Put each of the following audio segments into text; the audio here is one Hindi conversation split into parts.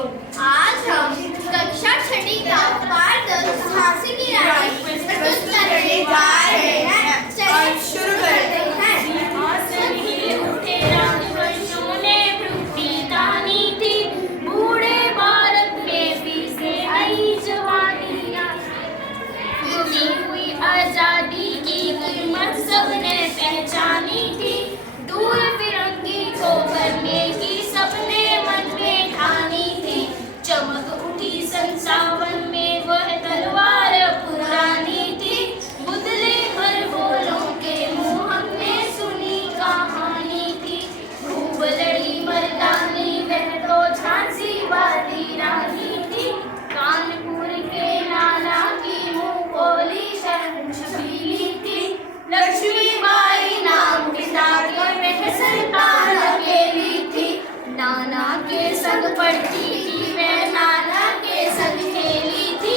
आज हम कक्षा छठी का पाठ 10 झांसी की रानी प्रस्तुत करने जा रहे हैं। चलिए शुरू करते हैं। सिंहासन हिले उठे राजवंशों ने पृथ्वी तानी थी, बूढ़े भारत में फिर से नई जवानी गुमी हुई आजादी की कीमत सबने पहचानी थी। दूर फिरंगी को करने की सबने मन में ठानी थी। चमक उठी सन 57 में वह तलवार पुरानी थी। बुदले हर बोलों के मुंह हमने सुनी कहानी थी। खूब लड़ी मर्दानी वह तो झांसी वाली रानी थी। कानपुर के नाना की मुंह बोली शर्मीली थी। लक्ष्मीबाई नाम के साथ वह सरकार अकेली थी। नाना के संग पढ़ती थी वह, नाना के संग खेली थी।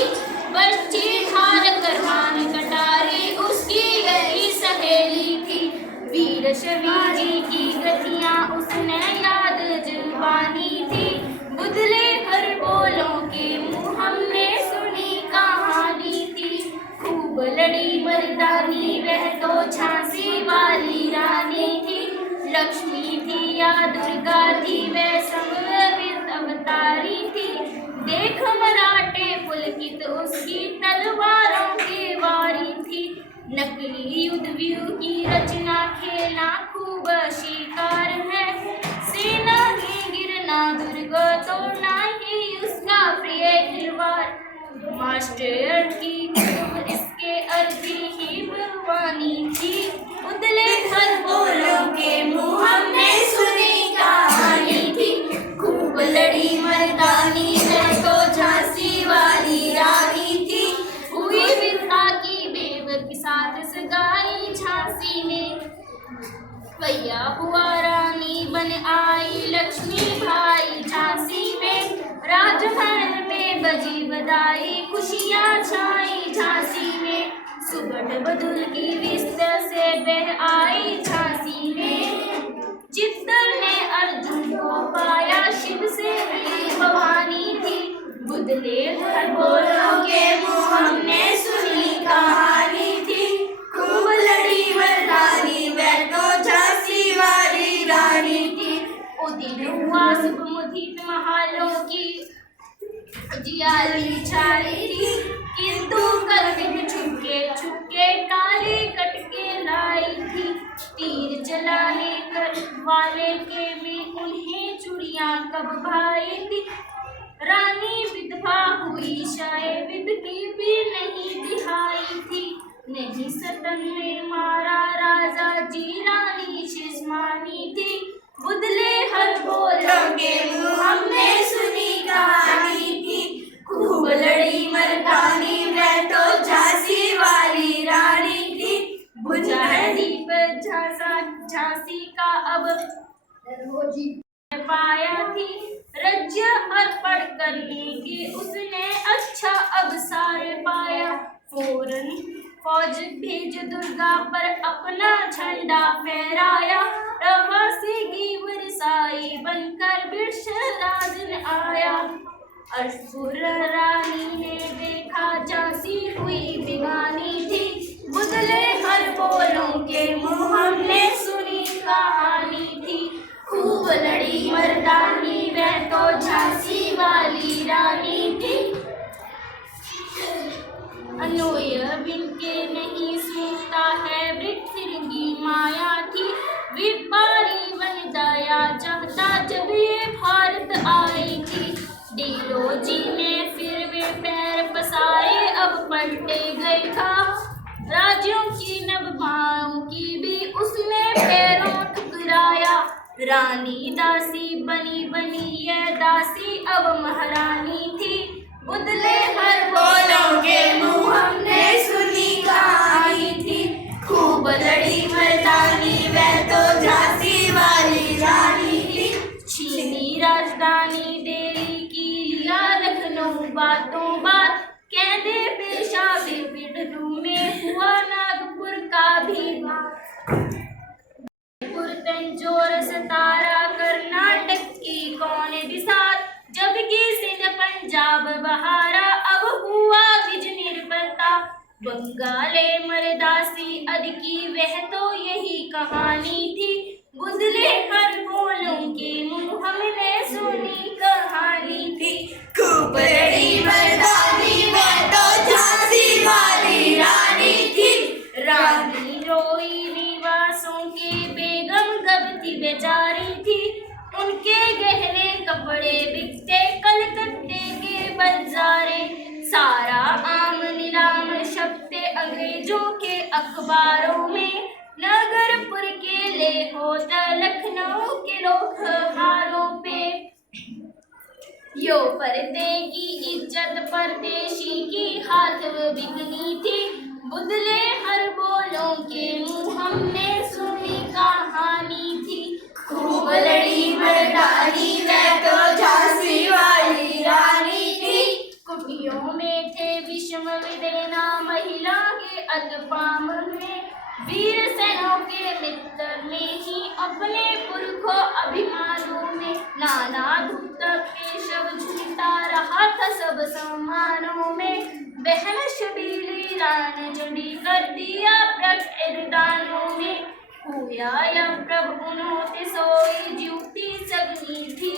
बच्ची ठार करमान कटारी उसकी गई सहेली थी। वीर शवी जी की गतियां उसने याद जुबानी थी। बुदले हर बोलों के मुंह हमने सुनी कहानी थी। खूब लड़ी मर्दानी वह तो झांसी वाली रानी थी। लक्ष्मी थी या दुर्गा थी वह संवित अवतारी थी। देख मराठे पुलकित उसकी तलवारों की वारी थी। नकली युद्ध व्यूह की रचना खेलना खूब शिकार है। सेना ही गिरना दुर्ग तोड़ना ही उसका प्रिय खिलवाड़। मास्टर की इसके अर्जी ही भगवानी थी। उदले हर बोलों के मुंह हमने सुनी कहानी थी। खूब लड़ी मर्दानी वह तो झांसी वाली रानी थी। हुई विद्या की बेव के साथ सगाई झांसी में। भैया हुआ रानी बन आई लक्ष्मी भाई झांसी में। राजमहल में बजी बधाई खुशियां छाई झांसी में। सुबह बदुल की विस्तर से बह आई झांसी में। चित्तर ने अर्जुन को पाया शिव से ही भवानी थी। बुदले हर बोलों के मुंह हमने सुनी कहानी थी। खूब लड़ी मर्दानी वह तो झांसी वाली रानी थी। उदित हुआ शुभ मुदित महालों की जियाली छाई थी। किंतु कलविद छुपके काले कटके लाई थी। तीर चलाने वाले के भी उन्हें चूड़ियां कब भाई थी। रानी विधवा हुई शायद की भी नहीं दिहाई थी। नहीं सतन ने मारा राजा जी रानी शिशमानी थी। बुदले हर बोलों के मुंह हमने सुनी कहानी थी। खूब लड़ी मर्दानी वह तो झांसी वाली रानी थी। बुझाए दीप झांसी का अब पाया थी। राज्य अर्पण करने की उसने अच्छा अवसर पाया। फौरन फौज भेज दुर्गा पर अपना झंडा फहराया। प्रवासी की वर्षाई बनकर वृषराजन आया। असुर रानी ने देखा झांसी हुई बिगानी थी। बुदले हर बोलों के मुंह हमने सुनी कहानी थी। खूब लड़ी मर्दानी वह तो झांसी वाली रानी थी। अनोय बिन के नहीं सूखता है वृक्ष फिरंगी माया थी। विपारी बन दया चाहता जब ये भारत आई थी। डीलोजी ने फिर वे पैर पसारे अब पलटे गए था। राज्यों की नवभाओं की भी उसने पैरों ठुकराया। रानी दासी बनी बनी यह दासी अब महारानी थी। बुदले हर बोलों के मुंह हमने सुनी कहानी थी। खूब लड़ी मर्दानी वह तो झांसी वाली रानी थी। छीनी राजधानी दिल्ली की लिया लखनऊ बातों बात। कहने पेशा बिरडू में हुआ नागपुर का भी तंजोर सतारा कर्नाटक की कौन दिशा जबकि पंजाब बहारा अब हुआ गिज निर्बता। बंगाले मरदासी अद की वह तो यही कहानी थी। बुदले हर बोलों के मुंह हमने सुनी कहानी थी। खूब लड़ी मर्दानी मैं तो झांसी वाली रानी थी। रानी रोई निवासों के बेगम गबती बेचारी थी। उनके गहने कपड़े बिकते कलकत्ते के बाजारे। सारा आम नीलाम छपते अंग्रेजों के अखबारों में। नगरपुर के ले होता लखनऊ के लोकहारों पे। यो पर्दे की इज्जत परदेशी की हाथ बिकनी थी। बुदले हर बोलों के मुंह हमने सुनी कहानी थी। खूब लड़ी मर्दानी मैं तो झांसी वाली रानी थी। कुटियों में थे विषम विदेना महिला के अतपाम में। वीर सेनों के मित्र में ही अपने पुरखों अभिमानों में। नाना धूप केशव झूठा रहा था सब सम्मानों में। बहन शबीली रान जड़ी कर दिया प्रदानों में। हुआ या प्रभु उन्होंने सोई ज्योति सगनी थी।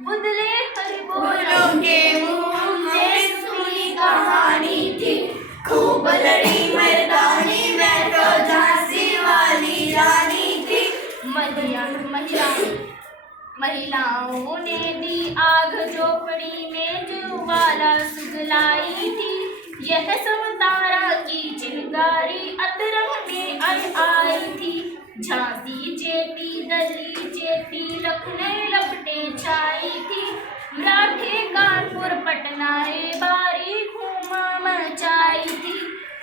बुदले हर बोलों के मुंह में सुनी कहानी थी। खूब लड़ी मर्दानी मैं तो झांसी वाली रानी थी। महिलाओं ने दी आग झोपड़ी में ज्वाला सुगलाई थी। यह समतारा की चिंगारी अतरंग में आई थी। झांसी चेती दिल्ली चेती लखनऊ लपटे छाई थी। मराठे कानपुर पटना बारी घूमा मचाई थी।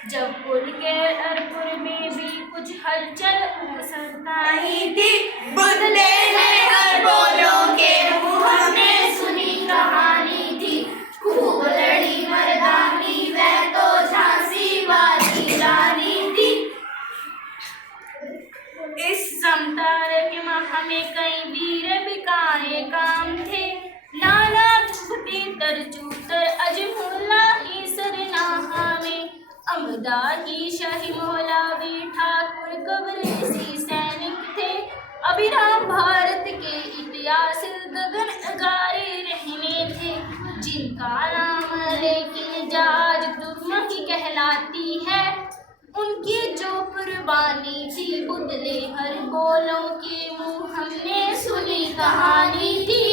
जब पुल के अरपुर में भी कुछ हलचल सरकाई थी। बुदले हर बोलों के मुंह हमने सुनी कहानी थी। खूब लड़ी मर्दानी मैं तो झांसी वाली रानी थी। इस समतारे के माह में कई वीर बिकाए काम थे। नाना दुखती तरचूतर अजमुल्ला ही सरनाहा में। अमदा ही शाही मौलावी ठाकुर कबरेसी सैनिक थे। अभिराम भारत के इतिहास गगन अगारे रहने थे। जिनका नाम लेकिन जाज तुम ही कहलाती है। उनकी जो कुर्बानी थी बुदले हर बोलों के मुंह हमने सुनी कहानी थी।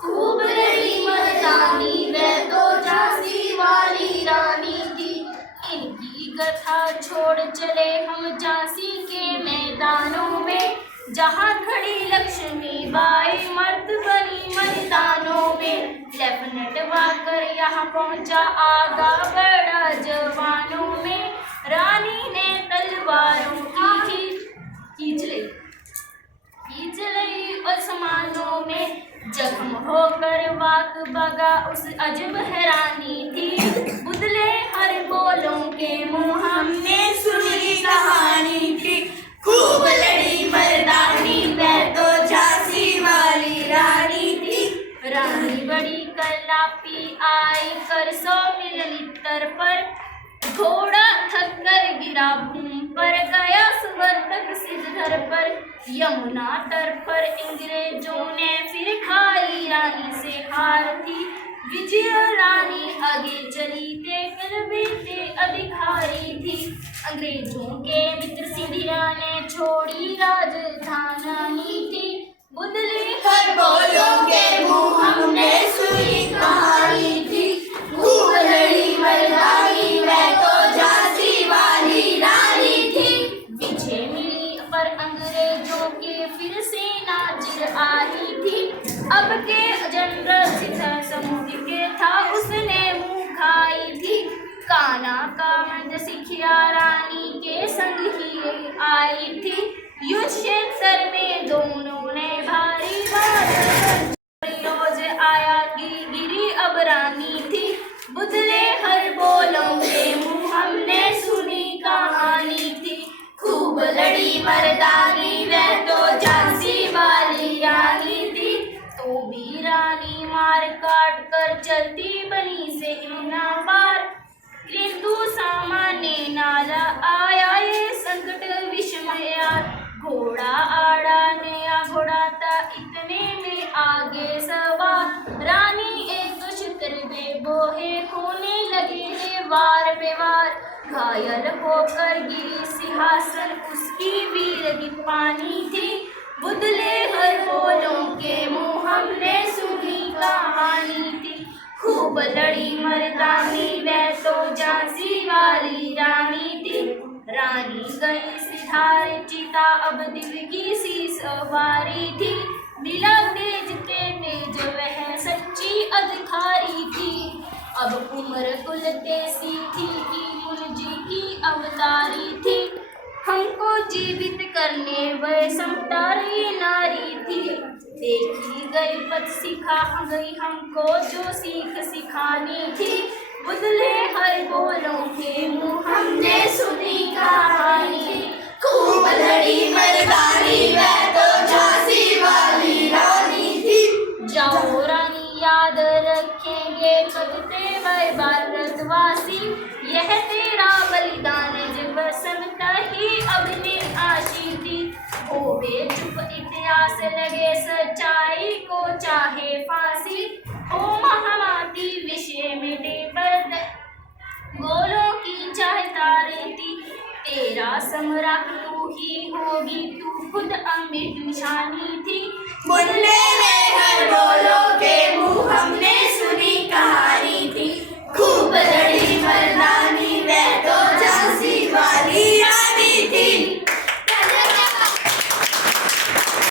खूब लड़ी मर्दानी वह तो झांसी वाली रानी थी। इनकी कथा छोड़ चले हम झांसी के मैदानों में। जहाँ खड़ी लक्ष्मीबाई मर्द बनी मैदानों में। लेफ्टिनेंट वाकर यहाँ पहुँचा आगा बड़ा जवानों में। रानी ने तलवारों की खींच लई आसमानों में। जख्म होकर वाक बगा उस अजब हैरानी थी। बुदले हर बोलों के मुंह हमने सुनी कहानी थी। खूब लड़ी मर्दानी मैं तो झांसी वाली रानी थी। रानी बड़ी कलापी आई कर 100 मिलीलीटर पर। घोड़ा थक कर गिरा भूमि पर गया सुवर्तक सिद्धर पर। यमुना तर पर अंग्रेजों ने फिर खाई रानी से हार थी। विजय रानी आगे चली ते अधिकारी थी। अंग्रेजों के मित्र सिंधिया ने छोड़ी राजधानी थी। बुदले हर बोलों के मुंह हमने सुनी कहानी थी। खूब लड़ी मर्दानी मैं तो झांसी वाली रानी थी। विजय मिली पर अंग्रेजों के फिर से नाजिर आई थी। अब के जनरल सिद्धा समुद्र के था उसने मुंह खाई थी। काना का मंद सिखिया रानी के संग ही आई थी। युद्ध क्षेत्र में दोनों ने भारी रोज आया गिरी अब रानी थी। बुदले हर बोलों के मुंह हमने सुनी कहानी थी। खूब लड़ी मर्दानी वह तो झांसी वाली रानी थी। तो भी रानी मार काट कर चलती बनी सेना पार, किंतु सामान्य नाला आया ये संकट विषमया। घोड़ा आड़ा नया घोड़ा था इतने में आगे सवार, रानी एक शिकर में बोहे होने लगे रे वार पे वार। घायल होकर गिरी सिंहासन उसकी वीर की पानी थी, बुदले हर बोलों के मुँह हमने सुनी कहानी थी। खूब लड़ी मर्दानी वह तो झांसी वाली रानी थी, रानी गई सिधारे चिता अब दिव्य की सी सवारी थी। मिला तेज तेज वह सच्ची अधिकारी थी, अब उम्र कुलते सी थी कि मुंजी की अवतारी थी। हमको जीवित करने वह समतारी नारी थी, देखी गई पथ सिखा गई हमको जो सीख सिखानी थी। बुदले हर बोलों के मुँह हमने सुनी कहानी, खूब लड़ी मर्दानी वह तो झांसी वाली रानी थी। जाओ रानी याद रखेंगे कदते वह भारतवासी, यह तेरा बलिदान जब समता ही अग्नि आशी थी। होवे चुप इतिहास लगे सच्चाई को चाहे फांसी, हो महामाती विषय मिटे पर गोलों की चाहे तारे थी। तेरा सम्राट तू ही होगी तू खुद अमृत निशानी थी, बुदले